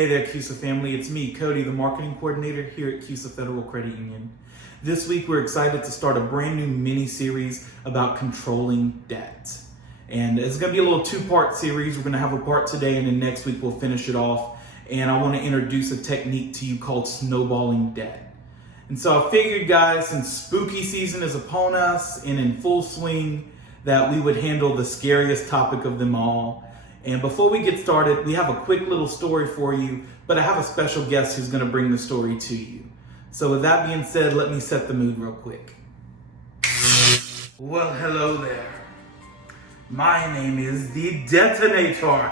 Hey there, CUSA family. It's me, Cody, the marketing coordinator here at CUSA Federal Credit Union. This week, we're excited to start a brand new mini-series about controlling debt. And it's going to be a little two-part series. We're going to have a part today, and then next week we'll finish it off. And I want to introduce a technique to you called snowballing debt. And so I figured, guys, since spooky season is upon us and in full swing, that we would handle the scariest topic of them all. And before we get started, we have a quick little story for you, but I have a special guest who's going to bring the story to you. So with that being said, let me set the mood real quick. Well, hello there. My name is the Detonator.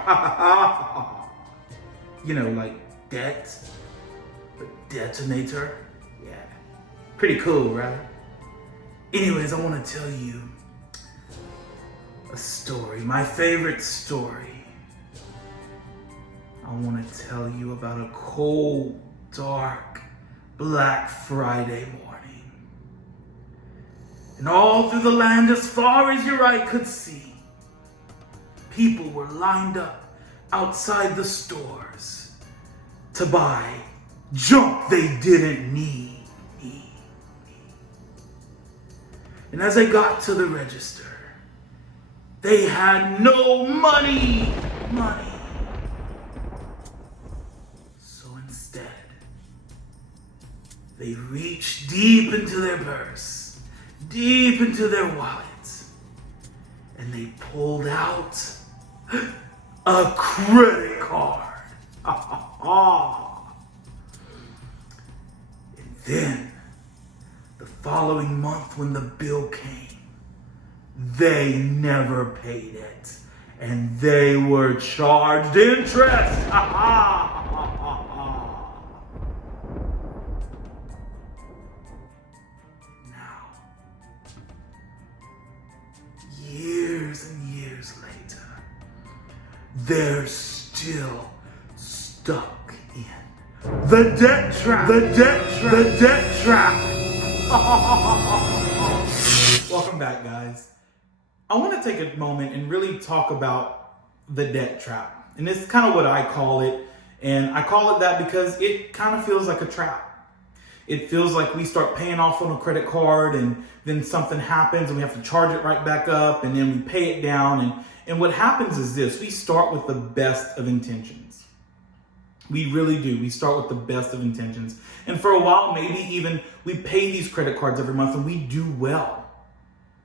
You know, like debt, but detonator. Yeah, pretty cool, right? Anyways, I want to tell you a story, my favorite story. I want to tell you about a cold, dark, Black Friday morning. And all through the land, as far as your eye could see, people were lined up outside the stores to buy junk they didn't need. And as they got to the register, they had no money. So instead, they reached deep into their purse, deep into their wallets, and they pulled out a credit card. And then, the following month when the bill came, they never paid it, and they were charged interest. Now, years and years later, they're still stuck in the debt trap. The debt trap. Welcome back, guys. I want to take a moment and really talk about the debt trap. And it's kind of what I call it. And I call it that because it kind of feels like a trap. It feels like we start paying off on a credit card and then something happens and we have to charge it right back up and then we pay it down. And what happens is this: we start with the best of intentions. We really do. We start with the best of intentions. And for a while, maybe even we pay these credit cards every month and we do well.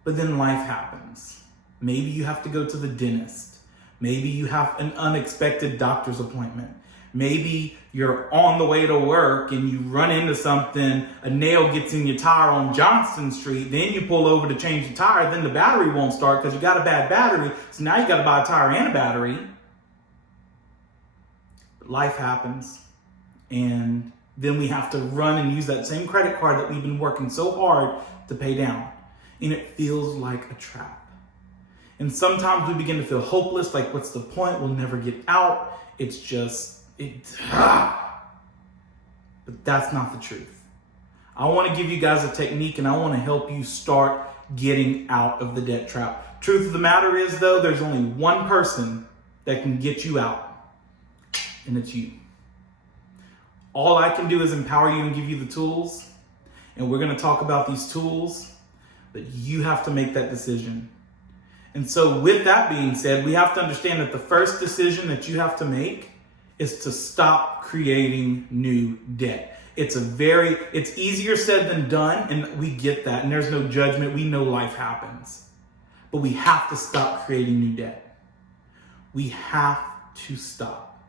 But then life happens. Maybe you have to go to the dentist. Maybe you have an unexpected doctor's appointment. Maybe you're on the way to work and you run into something, a nail gets in your tire on Johnston Street, then you pull over to change the tire, then the battery won't start because you got a bad battery, so now you got to buy a tire and a battery. But life happens, and then we have to run and use that same credit card that we've been working so hard to pay down. And it feels like a trap. And sometimes we begin to feel hopeless, like what's the point? We'll never get out. It's just, But that's not the truth. I want to give you guys a technique and I want to help you start getting out of the debt trap. Truth of the matter is though, there's only one person that can get you out, and it's you. All I can do is empower you and give you the tools. And we're going to talk about these tools, but you have to make that decision. And so with that being said, we have to understand that the first decision that you have to make is to stop creating new debt. It's easier said than done, and we get that, and there's no judgment. We know life happens. But we have to stop creating new debt. We have to stop.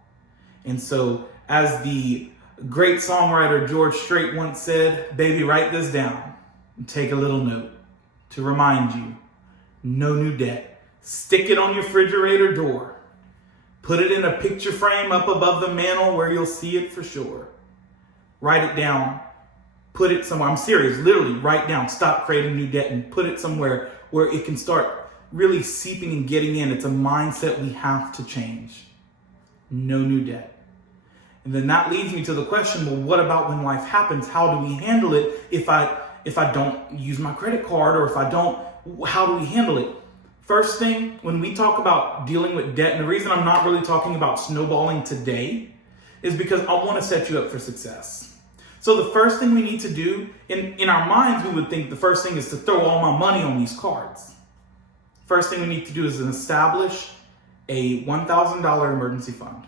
And so as the great songwriter George Strait once said, baby, write this down and take a little note to remind you, no new debt. Stick it on your refrigerator door. Put it in a picture frame up above the mantle where you'll see it for sure. Write it down. Put it somewhere. I'm serious. Literally, write down. Stop creating new debt and put it somewhere where it can start really seeping and getting in. It's a mindset we have to change. No new debt. And then that leads me to the question, well, what about when life happens? How do we handle it if I don't use my credit card, or if I don't, how do we handle it? First thing, when we talk about dealing with debt, and the reason I'm not really talking about snowballing today is because I want to set you up for success. So the first thing we need to do, in our minds, we would think the first thing is to throw all my money on these cards. First thing we need to do is establish a $1,000 emergency fund.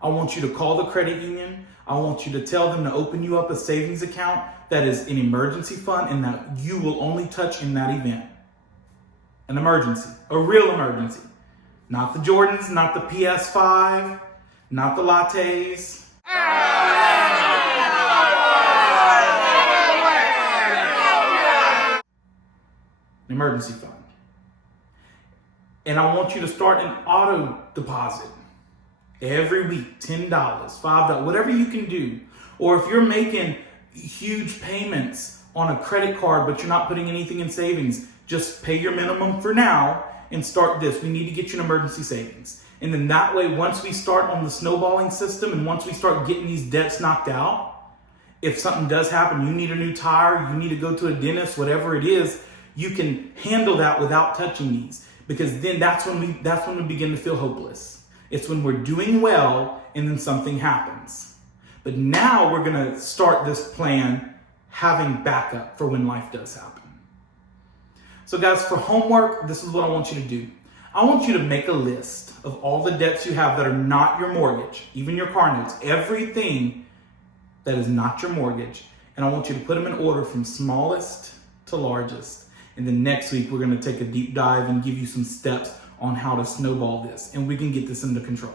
I want you to call the credit union. I want you to tell them to open you up a savings account that is an emergency fund and that you will only touch in that event. An emergency, a real emergency. Not the Jordans, not the PS5, not the lattes. An emergency fund. And I want you to start an auto deposit every week, $10, $5, whatever you can do. Or if you're making huge payments on a credit card, but you're not putting anything in savings, just pay your minimum for now and start this. We need to get you an emergency savings. And then that way, once we start on the snowballing system and once we start getting these debts knocked out, if something does happen, you need a new tire, you need to go to a dentist, whatever it is, you can handle that without touching these. Because then that's when we begin to feel hopeless. It's when we're doing well and then something happens. But now we're gonna start this plan having backup for when life does happen. So guys, for homework, this is what I want you to do. I want you to make a list of all the debts you have that are not your mortgage, even your car notes, everything that is not your mortgage. And I want you to put them in order from smallest to largest. And then next week, we're going to take a deep dive and give you some steps on how to snowball this. And we can get this under control.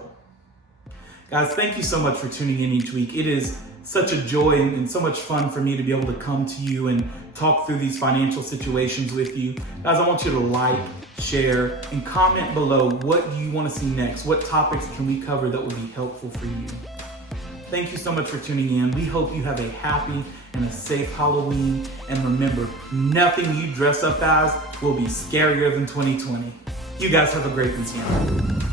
Guys, thank you so much for tuning in each week. It is such a joy and so much fun for me to be able to come to you and talk through these financial situations with you. Guys, I want you to like, share, and comment below what you want to see next. What topics can we cover that would be helpful for you? Thank you so much for tuning in. We hope you have a happy and a safe Halloween. And remember, nothing you dress up as will be scarier than 2020. You guys have a great weekend.